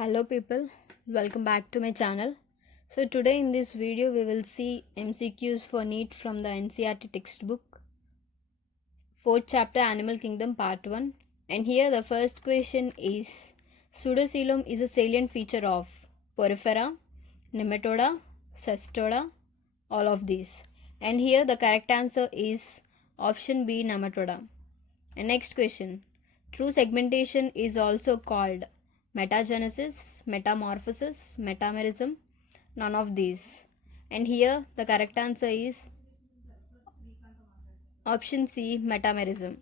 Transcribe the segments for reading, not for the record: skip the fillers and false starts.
Hello people, welcome back to my channel. So today in this video we will see MCQs for NEET from the NCERT textbook, 4th chapter Animal Kingdom part 1. And here the first question is, pseudocoelom is a salient feature of Porifera, Nematoda, Cestoda, all of these. And here the correct answer is option B, Nematoda. And next question, true segmentation is also called metagenesis, metamorphosis, metamerism, none of these. And here the correct answer is option C, metamerism.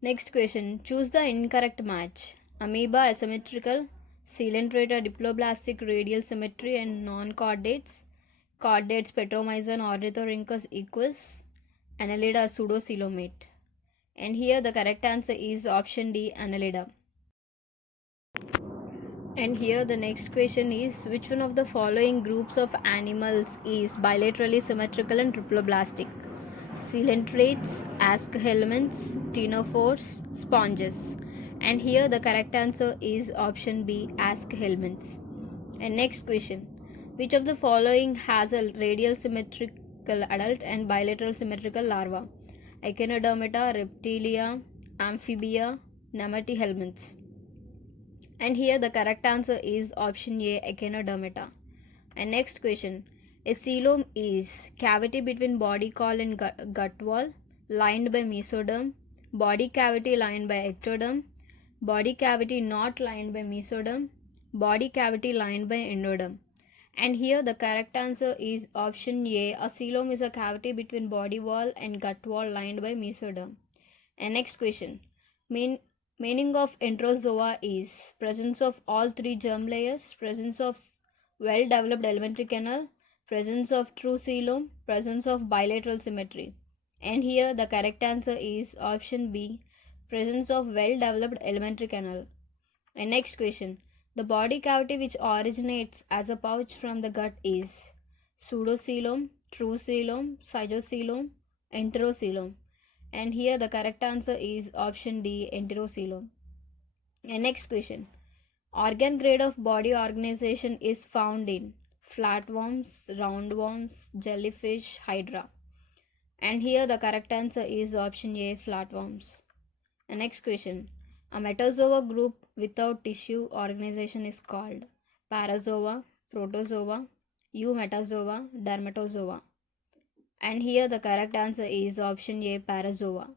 Next question, choose the incorrect match. Amoeba asymmetrical, coelenterata diploblastic radial symmetry and non-chordates, chordates Petromyzon ornithorhynchus equus, Annelida pseudocoelomate. And here the correct answer is option D, Annelida. And here the next question is, which one of the following groups of animals is bilaterally symmetrical and triploblastic? Coelenterates, aschelminths, ctenophores, sponges. And here the correct answer is option B, aschelminths. And next question, which of the following has a radial symmetrical adult and bilateral symmetrical larva? Echinodermata, reptilia, amphibia, nematyhelminths. And here the correct answer is option A, Echinodermata. And next question, a coelom is cavity between body wall and gut wall lined by mesoderm, body cavity lined by ectoderm, body cavity not lined by mesoderm, body cavity lined by endoderm. And here the correct answer is option A, a coelom is a cavity between body wall and gut wall lined by mesoderm. And next question, meaning of enterozoa is presence of all three germ layers, presence of well-developed elementary canal, presence of true coelom, presence of bilateral symmetry. And here the correct answer is option B, presence of well-developed elementary canal. And next question, the body cavity which originates as a pouch from the gut is pseudocoelom, true coelom, cytocoelom, enterocoelom. And here the correct answer is option D, enterocoelom. And next question, organ grade of body organization is found in flatworms, roundworms, jellyfish, hydra. And here the correct answer is option A, flatworms. And next question, a metazoa group without tissue organization is called parazoa, protozoa, eumetazoa, dermatozoa. And here the correct answer is option A, parazoa.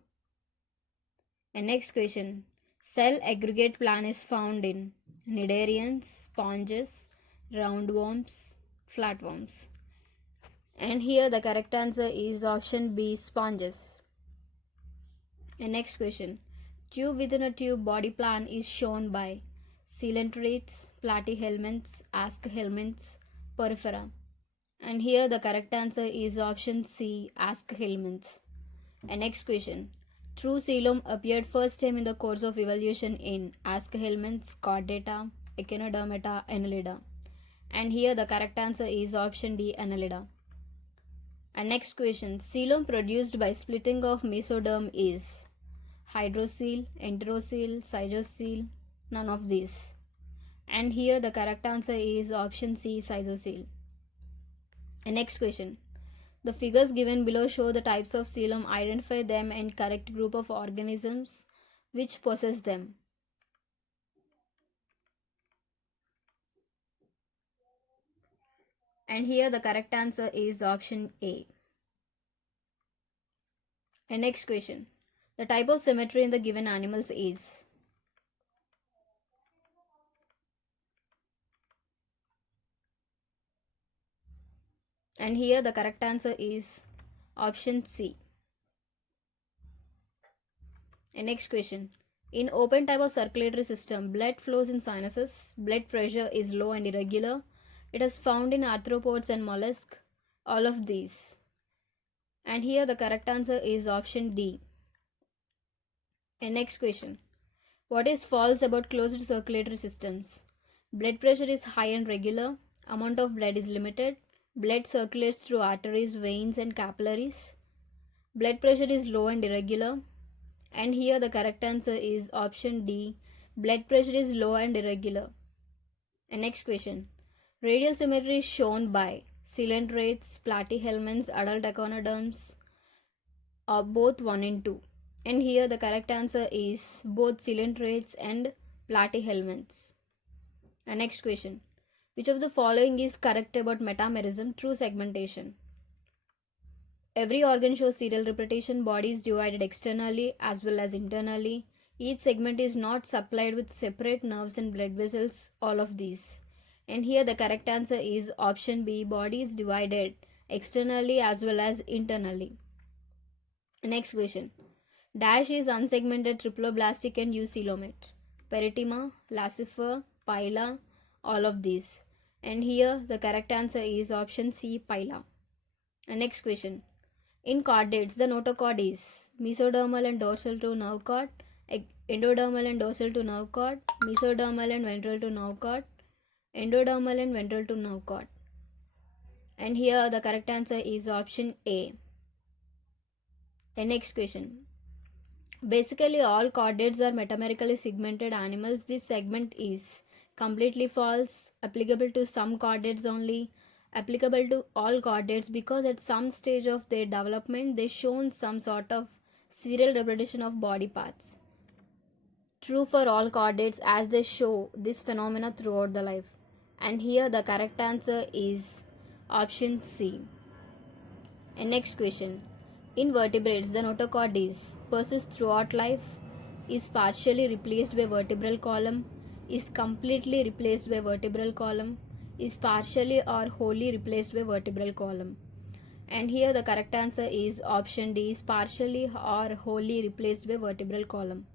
And next question, cell aggregate plan is found in cnidarians, sponges, roundworms, flatworms. And here the correct answer is option B, sponges. And next question, tube within a tube body plan is shown by coelenterates, platyhelminths, aschelminths, porifera. And here the correct answer is option C, aschelminths. And next question, true coelom appeared first time in the course of evolution in aschelminths, chordata, echinodermata, annelida. And here the correct answer is option D, annelida. And next question, coelom produced by splitting of mesoderm is hydrocele, enterocele, cysocele, none of these. And here the correct answer is option C, cysocele. And next question, the figures given below show the types of coelom, identify them and correct group of organisms which possess them. And here the correct answer is option A. And next question, the type of symmetry in the given animals is and here the correct answer is option C. And next question, in open type of circulatory system, blood flows in sinuses, blood pressure is low and irregular, it is found in arthropods and mollusks, all of these. And here the correct answer is option D. And next question, what is false about closed circulatory systems? Blood pressure is high and regular, amount of blood is limited, blood circulates through arteries, veins and capillaries, blood pressure is low and irregular. And here the correct answer is option D, Blood pressure is low and irregular. And next question. Radial symmetry is shown by coelentrates, platyhelminths, adult echinoderms, or both 1 and 2. And here the correct answer is both coelentrates and platyhelminths. And next question. Which of the following is correct about metamerism, true segmentation? Every organ shows serial repetition. Body is divided externally as well as internally. Each segment is not supplied with separate nerves and blood vessels, all of these. And here the correct answer is option B, body is divided externally as well as internally. Next question. Dash is unsegmented triploblastic and eucoelomate. Perithema, Laccifer, Pila, all of these. And here the correct answer is option C, Pila. And next question. In chordates, the notochord is mesodermal and dorsal to nerve cord, endodermal and dorsal to nerve cord, mesodermal and ventral to nerve cord, endodermal and ventral to nerve cord. And here the correct answer is option A. And next question. Basically, all chordates are metamerically segmented animals. This segment is completely false, applicable to some chordates only, applicable to all chordates because at some stage of their development they shown some sort of serial repetition of body parts. True for all chordates as they show this phenomena throughout the life. And here the correct answer is option C. And next question. In vertebrates, the notochord is persists throughout life, is partially replaced by vertebral column, is completely replaced by vertebral column, is partially or wholly replaced by vertebral column. And here the correct answer is option D, is partially or wholly replaced by vertebral column.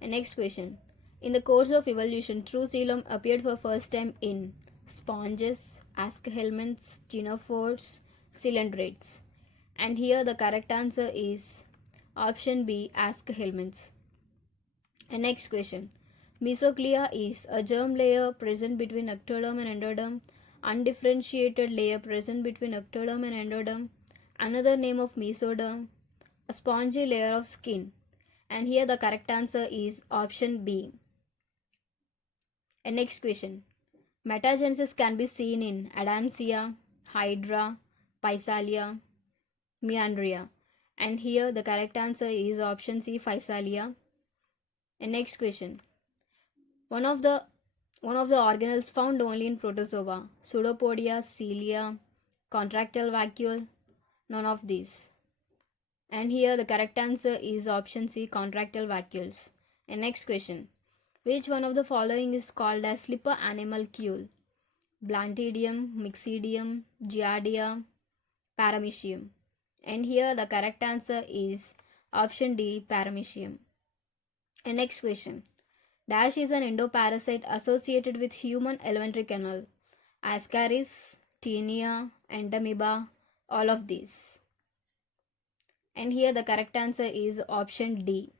And next question. In the course of evolution, true coelom appeared for first time in sponges, aschelminths, ctenophores, coelentrates. And here the correct answer is option B, aschelminths. And next question. Mesoglea is a germ layer present between ectoderm and endoderm, undifferentiated layer present between ectoderm and endoderm, another name of mesoderm, a spongy layer of skin. And here the correct answer is option B. And next question. Metagenesis can be seen in Adamsia, Hydra, Physalia, Meandria. And here the correct answer is option C, Physalia. And next question. One of the organelles found only in protozoa, pseudopodia, cilia, contractile vacuole, none of these. And here the correct answer is option C, contractile vacuoles. And next question. Which one of the following is called as slipper animalcule? Blantidium, Myxidium, Giardia, Paramecium. And here the correct answer is option D, Paramecium. And next question. Dash is an endoparasite associated with human alimentary canal. Ascaris, Taenia, Entamoeba, all of these. And here the correct answer is option D.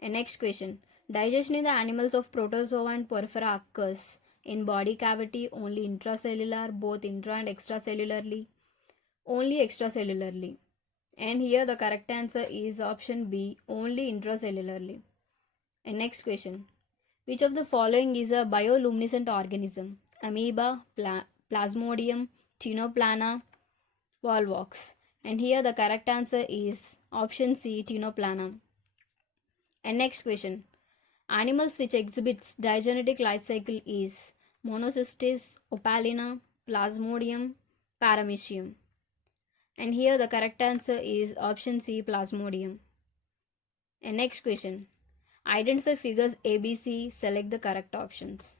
And next question. Digestion in the animals of protozoa and porifera occurs in body cavity only intracellular, both intra and extracellularly, only extracellularly. And here the correct answer is option B, only intracellularly. And next question. Which of the following is a bioluminescent organism? Amoeba, Plasmodium, Ctenoplana, Volvox. And here the correct answer is option C, Ctenoplana. And next question. Animals which exhibits digenetic life cycle is Monocystis, Opalina, Plasmodium, Paramecium. And here the correct answer is option C, Plasmodium. And next question. Identify figures ABC, select the correct options.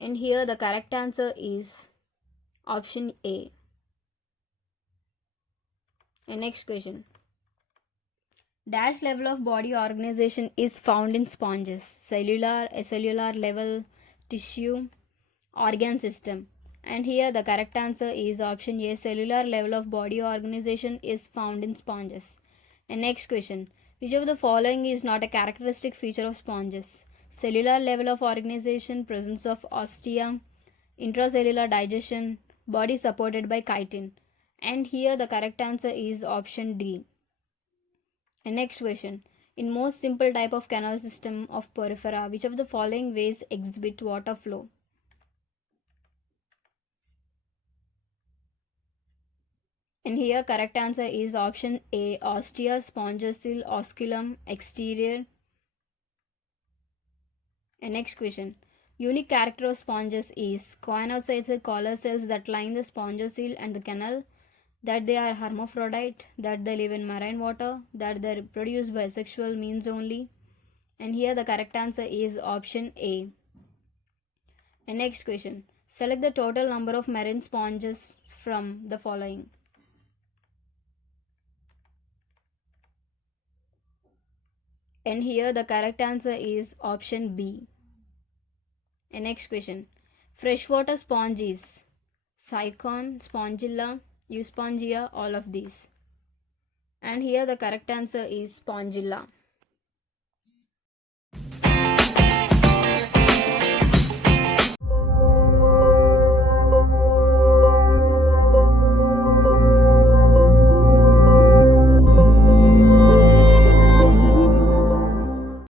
And here the correct answer is option A. And next question. Dash level of body organization is found in sponges, cellular, acellular level, tissue, organ system. And here the correct answer is option A, cellular level of body organization is found in sponges. And next question. Which of the following is not a characteristic feature of sponges? Cellular level of organization, presence of ostia, intracellular digestion, body supported by chitin. And here the correct answer is option D. And next question. In most simple type of canal system of porifera, which of the following ways exhibit water flow? And here correct answer is option A, ostia, spongosil, osculum, exterior. And next question. Unique character of sponges is choanocytes are collar cells that line the spongosil and the canal, that they are hermaphrodite, that they live in marine water, that they reproduce by sexual means only. And here the correct answer is option A. And next question. Select the total number of marine sponges from the following. And here the correct answer is option B. And next question. Freshwater sponge is Cycon, Spongilla, Euspongia, all of these. And here the correct answer is Spongilla.